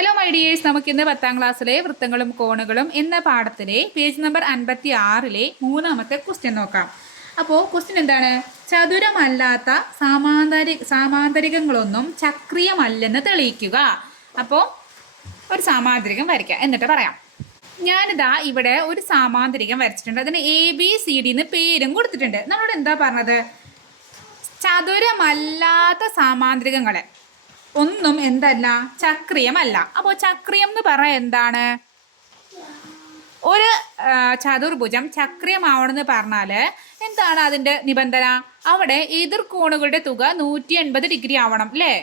Hello my dears നമുക്കിന്ന് പത്താം ക്ലാസ്സിലെ വൃത്തങ്ങളും കോണുകളും എന്ന പാഠത്തിലെ പേജ് നമ്പർ അൻപത്തി ആറിലെ മൂന്നാമത്തെ ക്വസ്റ്റ്യൻ നോക്കാം. അപ്പോൾ ക്വസ്റ്റ്യൻ എന്താണ്? ചതുരമല്ലാത്ത സാമാന്തരി സാമാന്തരികങ്ങളൊന്നും ചക്രീയമല്ലെന്ന് തെളിയിക്കുക. അപ്പോൾ ഒരു സാമാന്തരികം വരയ്ക്കാം. എന്നിട്ട് പറയാം. ഞാനിതാ ഇവിടെ ഒരു സാമാന്തരികം വരച്ചിട്ടുണ്ട്. അതിന് എ ബി സി ഡി എന്ന് പേരും കൊടുത്തിട്ടുണ്ട്. നമ്മളോട് എന്താ പറഞ്ഞത്? ചതുരമല്ലാത്ത സാമാന്തരികങ്ങളെ. ഒന്നും എന്തല്ല ചക്രീയമല്ല. അപ്പോൾ ചക്രീയം എന്ന് പറയാൻ എന്താണ്? ഒരു ചതുർഭുജം ചക്രീയമാവണമെന്ന് പറഞ്ഞാൽ എന്താണ് അതിന്റെ നിബന്ധന? അവിടെ എതിർ കോണുകളുടെ തുക നൂറ്റി എൺപത് ഡിഗ്രി ആവണം അല്ലേ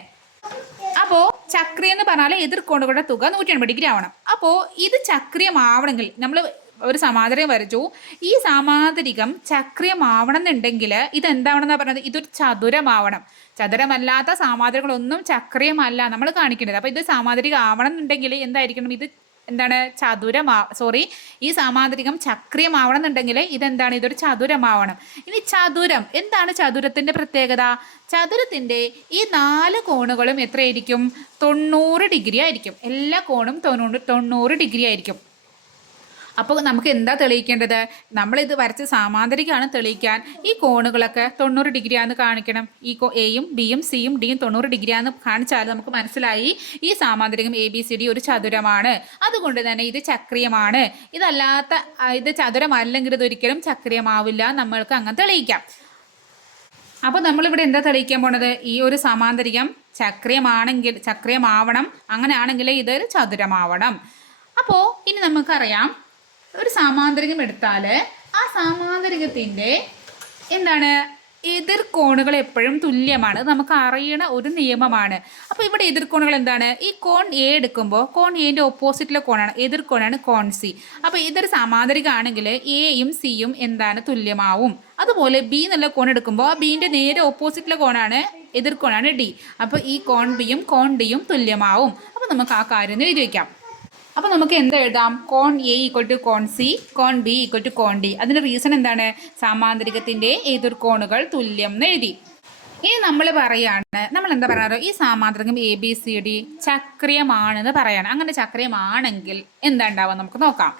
അപ്പോൾ ചക്രീയം എന്ന് എതിർ കോണുകളുടെ തുക നൂറ്റി എൺപത് ഡിഗ്രി ആവണം. അപ്പോൾ ഇത് ചക്രീയമാവണമെങ്കിൽ നമ്മൾ ഒരു സമാന്തരം വരച്ചു. ഈ സമാന്തരികം ചക്രിയമാവണം എന്നുണ്ടെങ്കിൽ ഇത് എന്താവണമെന്നാണ് പറഞ്ഞത്? ഇതൊരു ചതുരമാവണം. ചതുരമല്ലാത്ത സമാന്തരങ്ങളൊന്നും ചക്രിയമല്ല നമ്മൾ കാണിക്കേണ്ടത് അപ്പോൾ ഇത് സമാന്തരികം ആവണം എന്നുണ്ടെങ്കിൽ എന്തായിരിക്കണം? ഇത് എന്താണ്? ചതുരമാ സോറി ഈ സാമാന്തരികം ചക്രിയമാവണം എന്നുണ്ടെങ്കിൽ ഇതെന്താണ്? ഇതൊരു ചതുരമാവണം. ഇനി ചതുരം എന്താണ് ചതുരത്തിന്റെ പ്രത്യേകത? ചതുരത്തിന്റെ ഈ നാല് കോണുകളും എത്രയായിരിക്കും? തൊണ്ണൂറ് ഡിഗ്രി ആയിരിക്കും. എല്ലാ കോണും തൊണ്ണൂറ് തൊണ്ണൂറ് ഡിഗ്രി ആയിരിക്കും. അപ്പോൾ നമുക്ക് എന്താ തെളിയിക്കേണ്ടത്? നമ്മളിത് വരച്ച് സാമാന്തരികമാണ് തെളിയിക്കാൻ. ഈ കോണുകളൊക്കെ തൊണ്ണൂറ് ഡിഗ്രിയാന്ന് കാണിക്കണം. ഈ കോ എയും ബിയും സിയും ഡിയും തൊണ്ണൂറ് ഡിഗ്രിയാന്ന് കാണിച്ചാൽ നമുക്ക് മനസ്സിലായി. ഈ സാമാന്തരികം എ ബി സി ഡി ഒരു ചതുരമാണ്. അതുകൊണ്ട് തന്നെ ഇത് ചക്രീയമാണ്. ഇതല്ലാത്ത ഇത് ചതുരമല്ലെങ്കിൽ ഇതൊരിക്കലും ചക്രീയമാവില്ല. നമ്മൾക്ക് അങ്ങനെ തെളിയിക്കാം. അപ്പോൾ നമ്മളിവിടെ എന്താ തെളിയിക്കാൻ പോണത്? ഈ ഒരു സമാന്തരികം ചക്രീയമാണെങ്കിൽ ചക്രീയമാവണം. അങ്ങനെയാണെങ്കിൽ ഇതൊരു ചതുരമാവണം. അപ്പോൾ ഇനി നമുക്കറിയാം. ഒരു സാമാന്തരികം എടുത്താൽ ആ സാമാന്തരികത്തിന്റെ എന്താണ്? എതിർ കോണുകൾ എപ്പോഴും തുല്യമാണ്. നമുക്ക് അറിയണ ഒരു നിയമമാണ്. അപ്പോൾ ഇവിടെ എതിർ കോണുകൾ എന്താണ്? ഈ കോൺ എ എടുക്കുമ്പോൾ കോൺ എന്റെ ഓപ്പോസിറ്റിലെ കോണാണ്. എതിർ കോണാണ് കോൺ സി അപ്പോൾ ഇതൊരു സാമാന്തരികമാണെങ്കിൽ എയും സിയും എന്താണ്? തുല്യമാവും. അതുപോലെ ബി എന്നുള്ള കോൺ എടുക്കുമ്പോൾ ആ ബീന്റെ നേരെ ഓപ്പോസിറ്റിലെ കോണാണ് എതിർ കോണാണ് ഡി അപ്പോൾ ഈ കോൺ ബിയും കോൺ ഡിയും തുല്യമാവും. അപ്പോൾ നമുക്ക് ആ കാര്യം എഴുതി വയ്ക്കാം അപ്പോൾ നമുക്ക് എന്ത് എഴുതാം? കോൺ എ ഈക്വൽ ടു കോൺ സി കോൺ ബി ഈക്വൽ ടു കോൺ ഡി അതിന്റെ റീസൺ എന്താണ്? സാമാന്തരികത്തിന്റെ എതിർകോണുകൾ തുല്യം എന്ന് എഴുതി. ഇനി നമ്മൾ പറയാണ് നമ്മൾ എന്താ പറയാറ്? ഈ സാമാന്തരികം എ ബി സി ഡി ചക്രീയമാണെന്ന് പറയാണ്. അങ്ങനെ ചക്രീയമാണെങ്കിൽ എന്താ ഉണ്ടാവുക? നമുക്ക് നോക്കാം.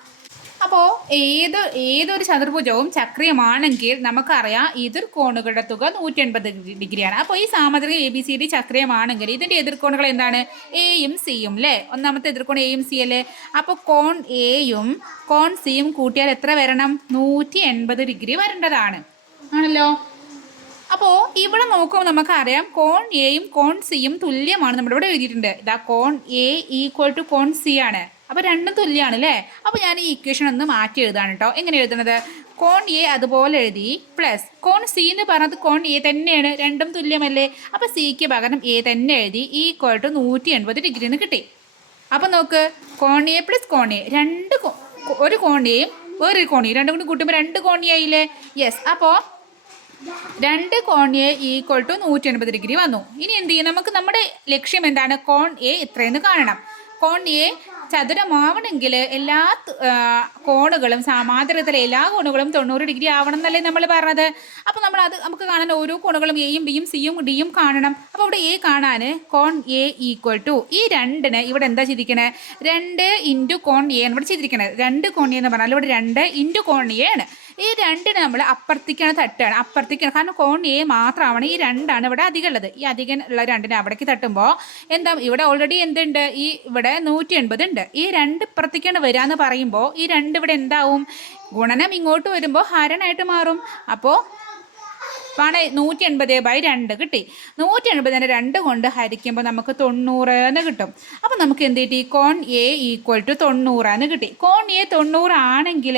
അപ്പോൾ ഏത് ഏതൊരു ചതുർഭുജവും ചക്രീയമാണെങ്കിൽ നമുക്കറിയാം എതിർ കോണുകളുടെ തുക നൂറ്റി എൺപത് ഡിഗ്രിയാണ്. അപ്പോൾ ഈ സാമദ്രിക എ ബി സി ഡി ചക്രീയമാണെങ്കിൽ ഇതിന്റെ എതിർകോണുകൾ എന്താണ്? എയും സിയും അല്ലേ ഒന്നാമത്തെ എതിർകോൺ എയും സി അല്ലേ? അപ്പോൾ കോൺ എയും കോൺ സിയും കൂട്ടിയാൽ എത്ര വരണം? നൂറ്റി എൺപത് ഡിഗ്രി വരേണ്ടതാണ്. ആണല്ലോ? അപ്പോൾ ഇവിടെ നോക്കുമ്പോൾ നമുക്കറിയാം കോൺ എയും കോൺ സിയും തുല്യമാണ് നമ്മുടെ ഇവിടെ എഴുതിയിട്ടുണ്ട്. ഇതാ കോൺ എ ഈക്വൽ ടു കോൺ സി ആണ്. അപ്പോൾ രണ്ടും തുല്യമാണ് അല്ലേ അപ്പോൾ ഞാൻ ഈ ഇക്വേഷൻ ഒന്ന് മാറ്റി എഴുതാണ് കേട്ടോ എങ്ങനെ എഴുതണത്? കോൺ എ അതുപോലെ എഴുതി പ്ലസ് കോൺ സി എന്ന് പറഞ്ഞത് കോൺ എ തന്നെയാണ്. രണ്ടും തുല്യമല്ലേ? അപ്പോൾ സിക്ക് പകരം എ തന്നെ എഴുതി ഈക്വൽ ടു നൂറ്റി എൺപത് ഡിഗ്രി എന്ന് കിട്ടി. അപ്പോൾ നോക്ക് കോൺ എ പ്ലസ് കോൺ എ രണ്ട് ഒരു കോണിയും വേറൊരു കോണിയും രണ്ടും കൂടി കൂട്ടുമ്പോൾ രണ്ട് കോണിയായില്ലേ യെസ് അപ്പോൾ രണ്ട് കോൺ എ ഈക്വൽ ടു നൂറ്റി എൺപത് ഡിഗ്രി വന്നു. ഇനി എന്ത് ചെയ്യും? നമുക്ക് നമ്മുടെ ലക്ഷ്യം എന്താണ്? കോൺ എ ഇത്രയെന്ന് കാണണം. കോൺ എ ചതുരമാവണമെങ്കിൽ എല്ലാ കോണുകളും സമാന്തരത്തിലെ എല്ലാ കോണുകളും തൊണ്ണൂറ് ഡിഗ്രി ആവണം എന്നല്ലേ നമ്മൾ പറഞ്ഞത്. അപ്പോൾ നമ്മൾ അത് നമുക്ക് കാണാൻ ഓരോ കോണുകളും എയും ബിയും സിയും ഡിയും കാണണം. അപ്പോൾ ഇവിടെ എ കാണാൻ കോൺ എ ഈക്വൽ ടു ഈ രണ്ടിന് ഇവിടെ എന്താ ചെയ്തിരിക്കണേ രണ്ട് ഇന്റു കോൺ എ ആണ് ഇവിടെ ചെയ്തിരിക്കണേ രണ്ട് കോൺ എന്ന് പറഞ്ഞാൽ ഇവിടെ രണ്ട് ഇന്റു കോൺ എ ആണ്. ഈ രണ്ടിന് നമ്മൾ അപ്പുറത്തേക്കാണ് തട്ടുകയാണ് അപ്പുറത്തേക്കാണ്. കാരണം കോൺ എ മാത്രമാണ്. ഈ രണ്ടാണ് ഇവിടെ അധികം ഉള്ളത് ഈ അധികം ഉള്ള രണ്ടിനെ അവിടേക്ക് തട്ടുമ്പോൾ എന്താ ഇവിടെ ഓൾറെഡി എന്തുണ്ട്? ഈ ഇവിടെ നൂറ്റി എൺപത് ഉണ്ട്. ഈ രണ്ട് ഇപ്പുറത്തേക്കാണ് വരിക എന്ന് പറയുമ്പോൾ ഈ രണ്ട് ഇവിടെ എന്താവും? ഗുണനം ഇങ്ങോട്ട് വരുമ്പോൾ ഹരണായിട്ട് മാറും. അപ്പോൾ ആണ് നൂറ്റി എൺപത് ബൈ രണ്ട് കിട്ടി. നൂറ്റി എൺപതിനെ രണ്ട് കൊണ്ട് ഹരിക്കുമ്പോൾ നമുക്ക് തൊണ്ണൂറ് എന്ന് കിട്ടും. അപ്പോൾ നമുക്ക് എന്ത് കിട്ടി? കോൺ എ ഈക്വൽ ടു തൊണ്ണൂറ് എന്ന് കിട്ടി. കോൺ എ തൊണ്ണൂറ് ആണെങ്കിൽ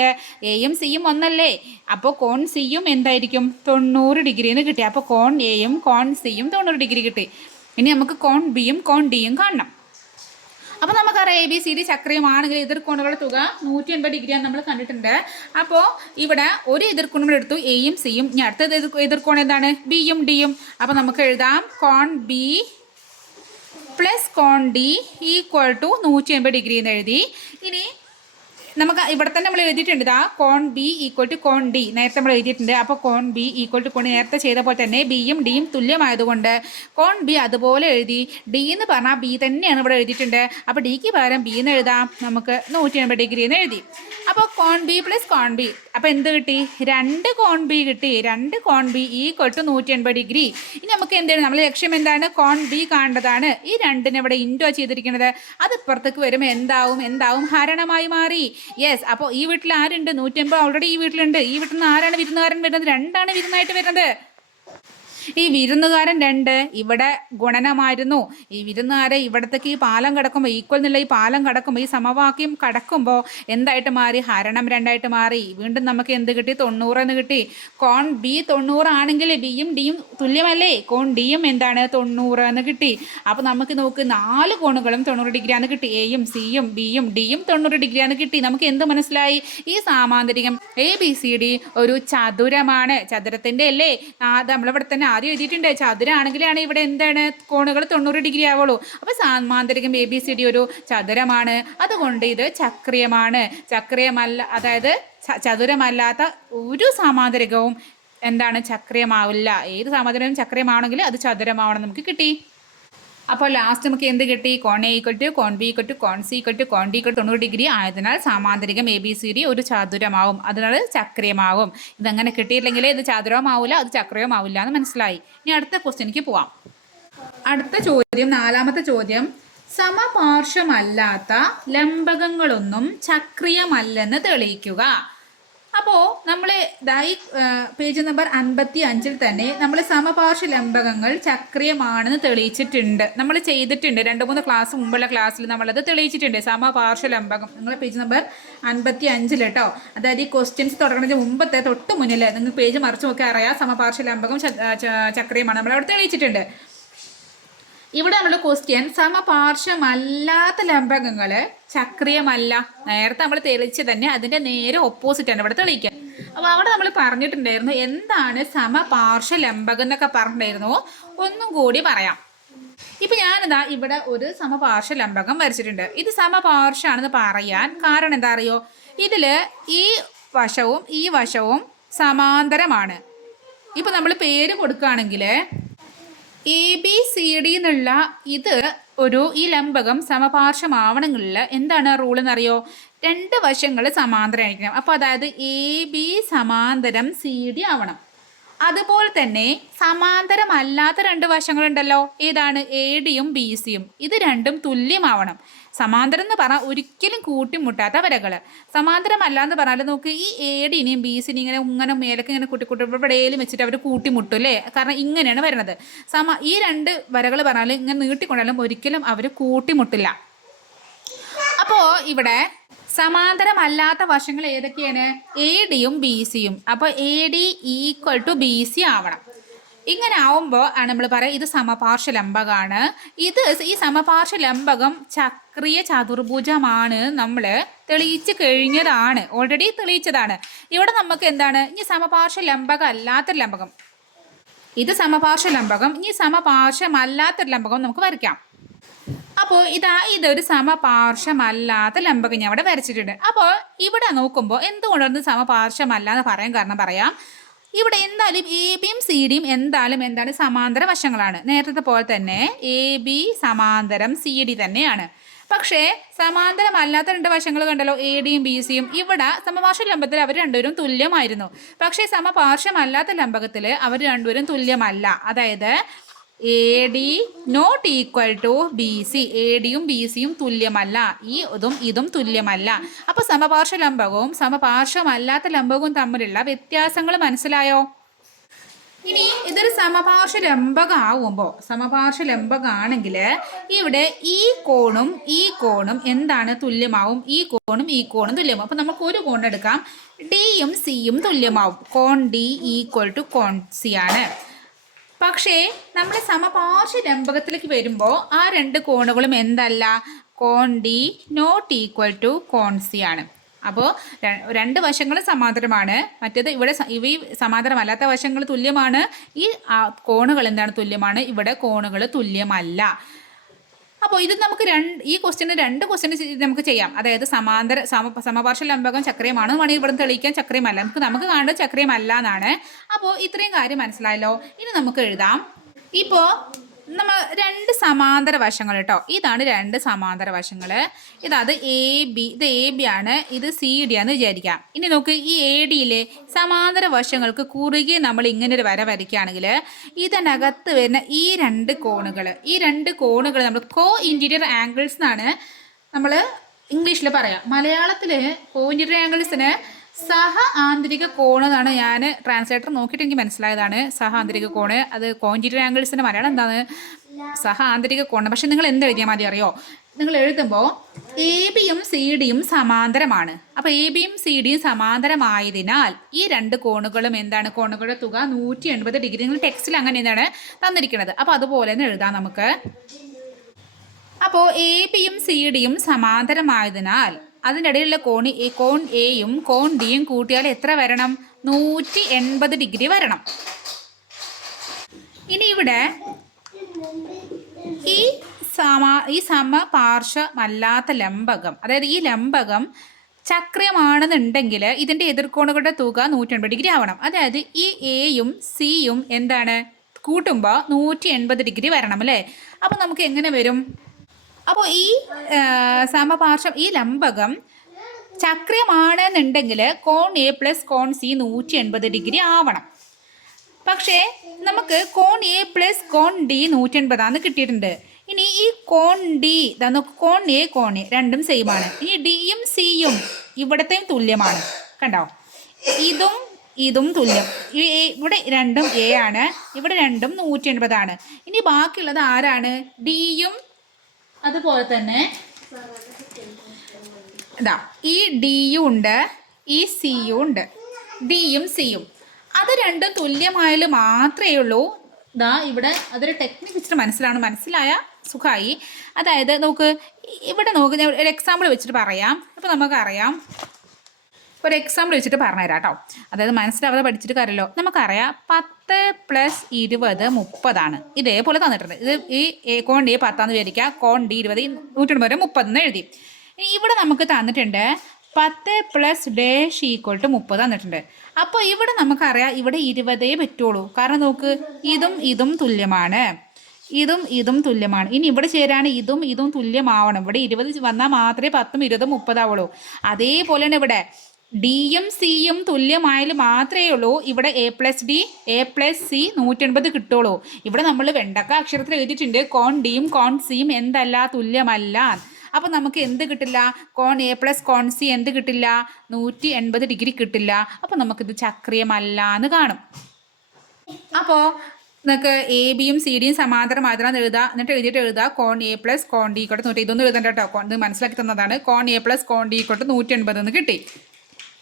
എയും സിയും ഒന്നല്ലേ? അപ്പോൾ കോൺ സിയും എന്തായിരിക്കും? തൊണ്ണൂറ് ഡിഗ്രി എന്ന് കിട്ടി. അപ്പോൾ കോൺ എയും കോൺ സിയും തൊണ്ണൂറ് ഡിഗ്രി കിട്ടി. ഇനി നമുക്ക് കോൺ ബിയും കോൺ ഡിയും കാണണം. അപ്പോൾ നമുക്കറിയാം എ ബി സി ഡി ചക്രയുമാണെങ്കിൽ എതിർക്കോണുകളുടെ തുക നൂറ്റി എൺപത് ഡിഗ്രിയാണ് നമ്മൾ കണ്ടിട്ടുണ്ട്. അപ്പോൾ ഇവിടെ ഒരു എതിർക്കോണുകൾ എടുത്തു എയും സിയും ഇനി അടുത്തത് എതിർ എതിർക്കോൺ എന്താണ്? ബിയും ഡിയും അപ്പോൾ നമുക്ക് എഴുതാം. കോൺ ബി പ്ലസ് കോൺ ഡി ഈക്വൽ ടു നൂറ്റി എൺപത് ഡിഗ്രി എന്ന് എഴുതി. ഇനി നമുക്ക് ഇവിടെ തന്നെ നമ്മൾ എഴുതിയിട്ടുണ്ട് ഇതാ കോൺ ബി ഈക്വൽ ടു കോൺ ഡി നേരത്തെ നമ്മൾ എഴുതിയിട്ടുണ്ട്. അപ്പോൾ കോൺ ബി ഈക്വൽ ടു കോൺ നേരത്തെ ചെയ്ത പോലെ തന്നെ ബിയും ഡിയും തുല്യമായതുകൊണ്ട് കോൺ ബി അതുപോലെ എഴുതി. ഡി എന്ന് പറഞ്ഞാൽ ബി തന്നെയാണ് ഇവിടെ എഴുതിയിട്ടുണ്ട്. അപ്പോൾ ഡിക്ക് പകരം ബി എന്ന് എഴുതാം. നമുക്ക് നൂറ്റി എൺപത് ഡിഗ്രി എന്ന് എഴുതി. അപ്പോൾ കോൺ ബി പ്ലസ് കോൺ ബി അപ്പോൾ എന്ത് കിട്ടി? രണ്ട് കോൺ ബി കിട്ടി. രണ്ട് കോൺ ബി ഈക്വൽ ടു നൂറ്റി എൺപത് ഡിഗ്രി. ഇനി നമുക്ക് എന്താണ് നമ്മുടെ ലക്ഷ്യം എന്താണ്? കോൺ ബി കാണേണ്ടതാണ്. ഈ രണ്ടിന് ഇവിടെ ഇൻഡോ ചെയ്തിരിക്കുന്നത്. അത് ഇപ്പുറത്തേക്ക് വരുമ്പോൾ എന്താവും? എന്താവും? ഹരണമായി മാറി. യെസ് അപ്പോൾ ഈ വീട്ടിൽ ആരുണ്ട്? നൂറ്റി എൺപത് ഓൾറെഡി ഈ വീട്ടിലുണ്ട്. ഈ വീട്ടിൽ നിന്ന് ആരാണ് വിരുന്നുകാരൻ വരുന്നത്? രണ്ടാണ് വിരുന്നായിട്ട് വരുന്നത്. ഈ വിരുന്നുകാരൻ രണ്ട് ഇവിടെ ഗുണനമായിരുന്നു. ഈ വിരുന്നുകാരെ ഇവിടത്തേക്ക് ഈ പാലം കിടക്കുമ്പോൾ ഈക്വൽ എന്നുള്ള ഈ പാലം കിടക്കുമ്പോൾ ഈ സമവാക്യം കടക്കുമ്പോൾ എന്തായിട്ട് മാറി? ഹരണം രണ്ടായിട്ട് മാറി. വീണ്ടും നമുക്ക് എന്ത് കിട്ടി? തൊണ്ണൂറ് എന്ന് കിട്ടി. കോൺ ബി തൊണ്ണൂറാണെങ്കിൽ ബിയും ഡിയും തുല്യമല്ലേ? കോൺ ഡിയും എന്താണ്? തൊണ്ണൂറ് എന്ന് കിട്ടി. അപ്പോൾ നമുക്ക് നോക്ക് നാല് കോണുകളും തൊണ്ണൂറ് ഡിഗ്രിയാണ് കിട്ടി. എയും സിയും ബിയും ഡിയും തൊണ്ണൂറ് ഡിഗ്രിയാണ് കിട്ടി. നമുക്ക് എന്ത് മനസ്സിലായി? ഈ സാമാന്തരികം എ ബി സി ഡി ഒരു ചതുരമാണ്. ചതുരത്തിന്റെ അല്ലേ? നമ്മളിവിടെ തന്നെ ആദ്യം എഴുതിയിട്ടുണ്ട്. ചതുരാണെങ്കിലാണ് ഇവിടെ എന്താണ്? കോണുകൾ തൊണ്ണൂറ് ഡിഗ്രി ആവുള്ളൂ. അപ്പോൾ സാമാന്തരികം എ ബി സി ഡി ഒരു ചതുരമാണ്. അതുകൊണ്ട് ഇത് ചക്രീയമാണ്. ചക്രീയമല്ല അതായത് ചതുരമല്ലാത്ത ഒരു സാമാന്തരികവും എന്താണ്? ചക്രീയമാവില്ല. ഏത് സാമാന്തരികവും ചക്രീയമാണെങ്കിൽ അത് ചതുരമാവണം നമുക്ക് കിട്ടി. അപ്പോൾ ലാസ്റ്റ് നമുക്ക് എന്ത് കിട്ടി? കോൺ എ ഈക്വൽ ടു കോൺ ബി ഈക്വൽ ടു കോൺ സി ഈക്വൽ ടു കോൺ ഡി ഈക്വൽ തൊണ്ണൂറ് ഡിഗ്രി ആയതിനാൽ സാമാന്തരികം എ ബി സി ഡി ഒരു ചാതുരമാവും. അതിനാൽ ചക്രീയമാവും. ഇതങ്ങനെ കിട്ടിയില്ലെങ്കിൽ ഇത് ചതുരമാവില്ല അത് ചക്രീയമാവില്ല എന്ന് മനസ്സിലായി. ഇനി അടുത്ത ക്വസ്റ്റ്യനിക്ക് പോവാം. അടുത്ത ചോദ്യം നാലാമത്തെ ചോദ്യം. സമപാർശ്വമല്ലാത്ത ലംബകങ്ങളൊന്നും ചക്രീയമല്ലെന്ന് തെളിയിക്കുക. അപ്പോൾ നമ്മൾ ഇതായി പേജ് നമ്പർ അൻപത്തി അഞ്ചിൽ തന്നെ നമ്മൾ സമപാർശ്വ ലംബകങ്ങൾ ചക്രീയമാണെന്ന് തെളിയിച്ചിട്ടുണ്ട്. നമ്മൾ ചെയ്തിട്ടുണ്ട്. രണ്ട് മൂന്ന് ക്ലാസ് മുമ്പുള്ള ക്ലാസ്സിൽ നമ്മളത് തെളിയിച്ചിട്ടുണ്ട്. സമപാർശ്വ ലംബകം. നിങ്ങൾ പേജ് നമ്പർ അൻപത്തി അഞ്ചിൽ കേട്ടോ അതായത് ഈ ക്വസ്റ്റ്യൻസ് തുടങ്ങുന്നതിന് മുമ്പത്തെ തൊട്ട് മുന്നിൽ നിങ്ങൾ പേജ് മറിച്ച് നോക്കി അറിയാം. സമപാർശ്വ ലംബകം ചക്രിയമാണ്. അവിടെ തെളിയിച്ചിട്ടുണ്ട്. ഇവിടെ നമ്മൾ ക്വസ്റ്റ്യൻ സമപാർശ്വമല്ലാത്ത ലംബകങ്ങൾ ചക്രീയമല്ല. നേരത്തെ നമ്മൾ തെളിച്ച് തന്നെ അതിന്റെ നേരെ ഓപ്പോസിറ്റ് ആണ് ഇവിടെ തെളിയിക്കുക. അപ്പോൾ അവിടെ നമ്മൾ പറഞ്ഞിട്ടുണ്ടായിരുന്നു എന്താണ് സമപാർശ്വ ലംബകം എന്നൊക്കെ പറഞ്ഞിട്ടുണ്ടായിരുന്നു. ഒന്നും കൂടി പറയാം. ഇപ്പൊ ഞാനിതാ ഇവിടെ ഒരു സമപാർശ്വ ലംബകം വരച്ചിട്ടുണ്ട്. ഇത് സമപാർശ്വാണെന്ന് പറയാൻ കാരണം എന്താ അറിയോ? ഇതിൽ ഈ വശവും ഈ വശവും സമാന്തരമാണ്. ഇപ്പൊ നമ്മൾ പേര് കൊടുക്കുകയാണെങ്കിൽ എ ബി സി ഡി എന്നുള്ള ഇത് ഒരു ഈ ലംബകം സമപാർശ്വമാവണമെങ്കിൽ എന്താണ് റൂൾ എന്നറിയോ? രണ്ട് വശങ്ങൾ സമാന്തരമായിരിക്കണം അപ്പോൾ അതായത് എ ബി സമാന്തരം സി ഡി ആവണം. അതുപോലെ തന്നെ സമാന്തരമല്ലാത്ത രണ്ട് വശങ്ങളുണ്ടല്ലോ. ഏതാണ്? എ ഡിയും ബി സിയും ഇത് രണ്ടും തുല്യമാവണം. സമാന്തരം എന്ന് പറഞ്ഞാൽ ഒരിക്കലും കൂട്ടിമുട്ടാത്ത വരകൾ സമാന്തരമല്ല എന്ന് പറഞ്ഞാൽ നമുക്ക് ഈ എ ഡിനെയും ബി സിനെയും ഇങ്ങനെ ഇങ്ങനെ മേലൊക്കെ ഇങ്ങനെ കൂട്ടിക്കൂട്ടി കൂട്ടി ഇവിടെയും വെച്ചിട്ട് അവർ കൂട്ടിമുട്ടും അല്ലേ? കാരണം ഇങ്ങനെയാണ് വരുന്നത് സമ ഈ രണ്ട് വരകൾ പറഞ്ഞാൽ ഇങ്ങനെ നീട്ടിക്കൊണ്ടാലും ഒരിക്കലും അവർ കൂട്ടിമുട്ടില്ല. അപ്പോൾ ഇവിടെ സമാന്തരമല്ലാത്ത വശങ്ങൾ ഏതൊക്കെയാണ്? എ ഡിയും ബി സിയും അപ്പോൾ A D equal to B C ആവണം. ഇങ്ങനെ ആവുമ്പോൾ ആണ് നമ്മൾ പറയുക ഇത് സമപാർശ്വ ലംബകമാണ് ഇത് ഈ സമപാർശ്വ ലംബകം ചക്രീയ ചതുർഭുജമാണ് നമ്മൾ തെളിയിച്ച് കഴിഞ്ഞതാണ്. ഓൾറെഡി തെളിയിച്ചതാണ്. ഇവിടെ നമുക്ക് എന്താണ്? ഇനി സമപാർശ്വ ലംബകം അല്ലാത്തൊരു ലംബകം. ഇത് സമപാർശ്വ ലംബകം ഇനി സമപാർശ്വമല്ലാത്തൊരു ലംബകം നമുക്ക് വരയ്ക്കാം. അപ്പോൾ ഇതാ ഇതൊരു സമപാർശ്വമല്ലാത്ത ലംബകം ഞാൻ ഇവിടെ വരച്ചിട്ടുണ്ട്. അപ്പോൾ ഇവിടെ നോക്കുമ്പോൾ എന്തുകൊണ്ടൊന്നും സമപാർശ്വമല്ല എന്ന് പറയാൻ കാരണം പറയാം. ഇവിടെ എന്തായാലും എ ബിയും സി ഡിയും എന്തായാലും എന്താണ് സമാന്തര വശങ്ങളാണ്. നേരത്തെ പോലെ തന്നെ എ ബി സമാന്തരം സി ഡി തന്നെയാണ്. പക്ഷേ സമാന്തരമല്ലാത്ത രണ്ട് വശങ്ങൾ കണ്ടല്ലോ എ ഡിയും ബി സിയും ഇവിടെ സമപാർശ്വ ലംബത്തിൽ അവർ രണ്ടുപേരും തുല്യമായിരുന്നു. പക്ഷേ സമപാർശ്വമല്ലാത്ത ലംബകത്തിൽ അവർ രണ്ടുപേരും തുല്യമല്ല. അതായത് A D not equal to B C A ഡിയും ബി സിയും തുല്യമല്ല. ഈ ഇതും ഇതും തുല്യമല്ല. അപ്പോൾ സമപാർശ്വ ലംബകവും സമപാർശ്വമല്ലാത്ത ലംബകവും തമ്മിലുള്ള വ്യത്യാസങ്ങൾ മനസ്സിലായോ? ഇനി ഇതൊരു സമപാർശ്വ ലംബകമാവുമ്പോൾ സമപാർശ്വ ലംബകമാണെങ്കിൽ ഇവിടെ ഈ കോണും ഈ കോണും എന്താണ് തുല്യമാവും? ഈ കോണും ഈ കോണും തുല്യമാവും. അപ്പോൾ നമുക്ക് ഒരു കോൺ എടുക്കാം. ഡിയും സിയും തുല്യമാവും. കോൺ ഡി ഈക്വൽ ടു കോൺ സി ആണ്. പക്ഷേ നമ്മൾ സമപാർശ്വ ലംബകത്തിലേക്ക് വരുമ്പോൾ ആ രണ്ട് കോണുകളും എന്തല്ല? കോൺ ഡി നോട്ട് ഈക്വൽ ടു കോൺ സി ആണ്. അപ്പോൾ രണ്ട് വശങ്ങളും സമാന്തരമാണ്. മറ്റേത് ഇവിടെ ഇവ സമാന്തരമല്ലാത്ത വശങ്ങൾ തുല്യമാണ്. ഈ കോണുകൾ എന്താണ് തുല്യമാണ്? ഇവിടെ കോണുകൾ തുല്യമല്ല. അപ്പോൾ ഇത് നമുക്ക് രണ്ട് ഈ ക്വസ്റ്റ്യന് രണ്ട് ക്വസ്റ്റ്യൻ നമുക്ക് ചെയ്യാം. അതായത് സമാന്തര സമ സമപാർശ്വ ലംബകം ചക്രയമാണ് വേണമെങ്കിൽ ഇവിടെ തെളിയിക്കാൻ ചക്രയമല്ല നമുക്ക് നമുക്ക് കാണേണ്ടത് ചക്രയമല്ല എന്നാണ്. അപ്പോൾ ഇത്രയും കാര്യം മനസ്സിലായല്ലോ. ഇനി നമുക്ക് എഴുതാം. ഇപ്പോൾ നമ്മൾ രണ്ട് സമാന്തര വശങ്ങൾ കേട്ടോ. ഇതാണ് രണ്ട് സമാന്തര വശങ്ങൾ ഇതത് എ ബി ഇത് എ ബി ആണ്. ഇത് സി ഡി ആണെന്ന് വിചാരിക്കാം. ഇനി നോക്ക് ഈ എ ഡിയിലെ സമാന്തര വശങ്ങൾക്ക് കുറുകെ നമ്മൾ ഇങ്ങനെ ഒരു വര വരയ്ക്കുകയാണെങ്കിൽ ഇതിനകത്ത് വരുന്ന ഈ രണ്ട് കോണുകൾ ഈ രണ്ട് കോണുകൾ നമ്മൾ കോ ഇന്റീരിയർ ആംഗിൾസ് എന്നാണ് നമ്മൾ ഇംഗ്ലീഷിൽ പറയാം. മലയാളത്തിൽ കോ ഇന്റീരിയർ ആംഗിൾസിന് സഹ ആന്തരിക കോണ് എന്നാണ് ഞാൻ ട്രാൻസ്ലേറ്റർ നോക്കിയിട്ട് എനിക്ക് മനസ്സിലായതാണ്. സഹ ആന്തരിക കോണ് അത് കോഞ്ചിറ്റർ ആംഗിൾസിന്റെ മലയാളം എന്താണ്? സഹ ആന്തരിക കോണ് പക്ഷെ നിങ്ങൾ എന്ത് എഴുതിയാൽ മതി അറിയോ? നിങ്ങൾ എഴുതുമ്പോൾ എ ബിയും സി ഡിയും സമാന്തരമാണ്. അപ്പോൾ എ ബിയും സി ഡിയും സമാന്തരമായതിനാൽ ഈ രണ്ട് കോണുകളും എന്താണ്? കോണുകളുടെ തുക നൂറ്റി എൺപത് ഡിഗ്രി. നിങ്ങൾ ടെക്സ്റ്റിൽ അങ്ങനെ എന്താണ് തന്നിരിക്കുന്നത്. അപ്പോൾ അതുപോലെ തന്നെ എഴുതാം നമുക്ക്. അപ്പോൾ എ ബിയും സി ഡിയും സമാന്തരമായതിനാൽ കോൺ കോണി ഈ കോൺ എയും കോൺ ഡിയും കൂട്ടിയാൽ എത്ര വരണം? നൂറ്റി എൺപത് ഡിഗ്രി വരണം. ഇനി ഇവിടെ ഈ സമ ഈ സമ സമപാർശ്വമല്ലാത്ത ലംബകം അതായത് ഈ ലംബകം ചക്രമാണെന്നുണ്ടെങ്കിൽ ഇതിന്റെ എതിർക്കോണുകളുടെ തുക നൂറ്റി എൺപത് ഡിഗ്രി ആവണം. അതായത് ഈ എയും സിയും എന്താണ്? കൂട്ടുമ്പോൾ നൂറ്റി എൺപത് ഡിഗ്രി വരണം അല്ലേ? അപ്പോൾ നമുക്ക് എങ്ങനെ വരും? അപ്പോൾ ഈ സമപാർശ്വം ഈ ലംബകം ചക്രമാണെന്നുണ്ടെങ്കിൽ കോൺ എ പ്ലസ് കോൺ സി നൂറ്റി എൺപത് ഡിഗ്രി ആവണം. പക്ഷേ നമുക്ക് കോൺ എ പ്ലസ് കോൺ ഡി നൂറ്റി എൺപതാന്ന് കിട്ടിയിട്ടുണ്ട്. ഇനി ഈ കോൺ ഡി നമുക്ക് കോൺ എ കോൺ എ രണ്ടും സെയിം ആണ്. ഈ ഡിയും സിയും ഇവിടത്തെയും തുല്യമാണ്. കണ്ടോ? ഇതും ഇതും തുല്യം. ഇവിടെ രണ്ടും എ ആണ്. ഇവിടെ രണ്ടും നൂറ്റി എൺപതാണ് ഇനി ബാക്കിയുള്ളത് ആരാണ്? ഡിയും അതുപോലെ തന്നെ ഇതാ ഈ ഡിയും ഉണ്ട് ഈ സിയും ഉണ്ട്. ഡിയും സിയും അത് രണ്ടും തുല്യമായാൽ മാത്രമേ ഉള്ളൂ. ഇതാ ഇവിടെ അതൊരു ടെക്നിക്ക് വെച്ചിട്ട് മനസ്സിലാണ് മനസ്സിലായ സുഖമായി അതായത് നമുക്ക് ഇവിടെ നോക്ക് ഞാൻ ഒരു എക്സാമ്പിൾ വെച്ചിട്ട് പറയാം. അപ്പോൾ നമുക്കറിയാം. ഒരു എക്സാമ്പിൾ വെച്ചിട്ട് പറഞ്ഞുതരാം കേട്ടോ അതായത് മനസ്സിലാവാതെ പഠിച്ചിട്ട് കാര്യമല്ലോ നമുക്കറിയാം പത്ത് പ്ലസ് ഇരുപത് മുപ്പതാണ്. ഇതേപോലെ തന്നിട്ടുണ്ട്. ഇത് ഈ കോൺ ഡി പത്താന്ന് വിചാരിക്കുക. കോൺ ഡി ഇരുപത് നൂറ്റൊൻപത് വരെ മുപ്പതെന്ന് എഴുതി ഇവിടെ നമുക്ക് തന്നിട്ടുണ്ട് പത്ത് പ്ലസ് ഡേഷ് ഈക്വൽ ടു മുപ്പത് തന്നിട്ടുണ്ട്. അപ്പോൾ ഇവിടെ നമുക്കറിയാം ഇവിടെ ഇരുപതേ പറ്റുള്ളൂ. കാരണം നോക്ക് ഇതും ഇതും തുല്യമാണ്. ഇതും ഇതും തുല്യമാണ്. ഇനി ഇവിടെ ചേരാണ് ഇതും ഇതും തുല്യമാവണം. ഇവിടെ ഇരുപത് വന്നാൽ മാത്രമേ പത്തും ഇരുപതും മുപ്പതാവുള്ളൂ. അതേപോലെ തന്നെ ഇവിടെ ഡിയും സിയും തുല്യമായാൽ മാത്രമേ ഉള്ളൂ. ഇവിടെ A plus D A plus C നൂറ്റൻപത് കിട്ടുള്ളൂ. ഇവിടെ നമ്മൾ വെണ്ടക്ക അക്ഷരത്തിൽ എഴുതിയിട്ടുണ്ട്. കോൺ ഡിയും കോൺ സിയും എന്തല്ല? തുല്യമല്ല. അപ്പോൾ നമുക്ക് എന്ത് കിട്ടില്ല? കോൺ എ പ്ലസ് കോൺ സി എന്ത് കിട്ടില്ല? നൂറ്റി എൺപത് ഡിഗ്രി കിട്ടില്ല. അപ്പോൾ നമുക്കിത് ചക്രീയമല്ല എന്ന് കാണും. അപ്പോൾ നിങ്ങൾക്ക് എ ബിയും സി ഡിയും സമാന്തരമായതിനാന്ന് എഴുതുക എന്നിട്ട് എഴുതിയിട്ട് എഴുതുക കോൺ എ പ്ലസ് കോൺ ഡി കോട്ട് നൂറ്റി ഇതൊന്നും എഴുതണ്ട കേട്ടോ. കോൺ ഇത് മനസ്സിലാക്കി തന്നതാണ്. കോൺ എ പ്ലസ് കോൺ ഡി കോട്ട് നൂറ്റി എൺപത് എന്ന് കിട്ടി.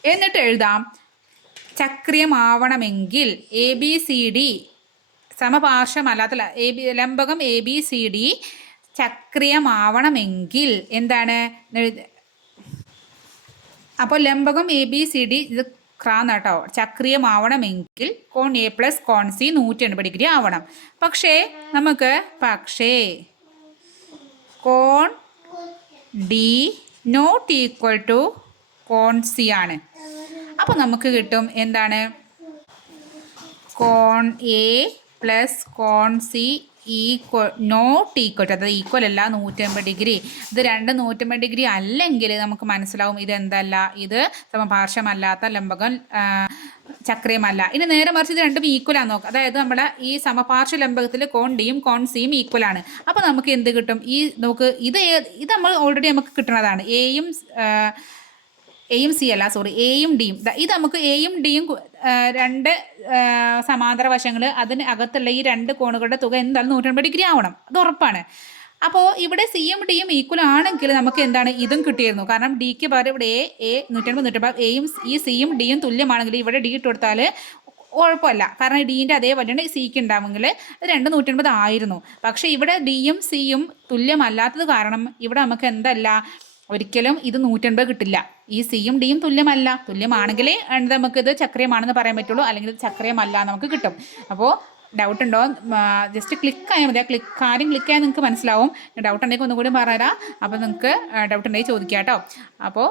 എന്നിട്ട് എഴുതാം. ചക്രിയമാവണമെങ്കിൽ എ ബി സി ഡി സമപാർശ്വമല്ലാത്ത എ ബി ലംബകം എ ബി സി ഡി ചക്രിയമാവണമെങ്കിൽ എന്താണ്? അപ്പോൾ ലംബകം എ ബി സി ഡി ഇത് ക്രാന്ന് കേട്ടോ. ചക്രിയമാവണമെങ്കിൽ കോൺ എ പ്ലസ് കോൺ സി നൂറ്റി എൺപത് ഡിഗ്രി ആവണം. പക്ഷേ നമുക്ക് പക്ഷേ കോൺ ഡി നോട്ട് ഈക്വൽ ടു കോൺ സി ആണ് അപ്പോൾ നമുക്ക് കിട്ടും എന്താണ്? കോൺ എ പ്ലസ് കോൺ സി ഈക്വൽ നോട്ട് ഈക്വൽ അതായത് ഈക്വൽ അല്ല നൂറ്റമ്പത് ഡിഗ്രി. ഇത് രണ്ട് നൂറ്റമ്പത് ഡിഗ്രി അല്ലെങ്കിൽ നമുക്ക് മനസ്സിലാവും ഇത് എന്തല്ല? ഇത് സമപാർശ്വമല്ലാത്ത ലംബകം ചക്രയുമല്ല. ഇനി നേരെ മറിച്ച് ഇത് രണ്ടും ഈക്വൽ ആണ് നോക്കുക അതായത് നമ്മുടെ ഈ സമപാർശ്വ ലംബകത്തിൽ കോൺ ഡിയും കോൺ സിയും ഈക്വൽ ആണ്. അപ്പോൾ നമുക്ക് എന്ത് കിട്ടും? ഈ നമുക്ക് ഇത് ഇത് നമ്മൾ ഓൾറെഡി നമുക്ക് കിട്ടുന്നതാണ് എയും എയും സി അല്ല സോറി എയും ഡിയും ഇത് നമുക്ക് എയും ഡിയും രണ്ട് സമാന്തര വശങ്ങൾ അതിന് അകത്തുള്ള ഈ രണ്ട് കോണുകളുടെ തുക എന്തായാലും നൂറ്റമ്പത് ഡിഗ്രി ആവണം. അത് ഉറപ്പാണ്. അപ്പോൾ ഇവിടെ സിയും ഡിയും ഈക്വൽ ആണെങ്കിൽ നമുക്ക് എന്താണ് ഇതും കിട്ടിയിരുന്നു. കാരണം ഡിക്ക് പകരം ഇവിടെ എ എ നൂറ്റമ്പത് നൂറ്റമ്പത് എയും ഈ സിയും ഡിയും തുല്യമാണെങ്കിൽ ഇവിടെ ഡി ഇട്ട് കൊടുത്താൽ കുഴപ്പമില്ല കാരണം ഡീന്റെ അതേ വലിയ സിക്ക് ഉണ്ടാവുമെങ്കിൽ രണ്ട് നൂറ്റൻപത് ആയിരുന്നു. പക്ഷേ ഇവിടെ ഡിയും സിയും തുല്യമല്ലാത്തത് കാരണം ഇവിടെ നമുക്ക് എന്തല്ല? ഒരിക്കലും ഇത് നൂറ്റൻപത് കിട്ടില്ല. ഈ സിയും ഡിയും തുല്യമല്ല. തുല്യമാണെങ്കിലേ നമുക്ക് ഇത് ചക്രീയമാണെന്ന് പറയാൻ പറ്റുള്ളൂ. അല്ലെങ്കിൽ ഇത് ചക്രീയമല്ല നമുക്ക് കിട്ടും. അപ്പോൾ ഡൗട്ട് ഉണ്ടോ? ജസ്റ്റ് ക്ലിക്ക് ആയാൽ മതി. ആ ക്ലിക്ക് ആരും ക്ലിക്ക് ആയാൽ നിങ്ങൾക്ക് മനസ്സിലാവും. ഡൗട്ട് ഉണ്ടെങ്കിൽ ഒന്നുകൂടി പറഞ്ഞുതരാം. അപ്പോൾ നിങ്ങൾക്ക് ഡൗട്ട് ഉണ്ടെങ്കിൽ ചോദിക്കാം കേട്ടോ. അപ്പോൾ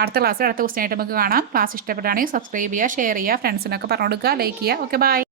അടുത്ത ക്ലാസ്സിൽ അടുത്ത ക്വസ്റ്റ്യൻ ആയിട്ട് നമുക്ക് കാണാം. ക്ലാസ് ഇഷ്ടപ്പെടുകയാണെങ്കിൽ സബ്സ്ക്രൈബ് ചെയ്യുക ഷെയർ ചെയ്യുക ഫ്രണ്ട്സിനൊക്കെ പറഞ്ഞു കൊടുക്കുക ലൈക്ക് ചെയ്യുക. Okay bye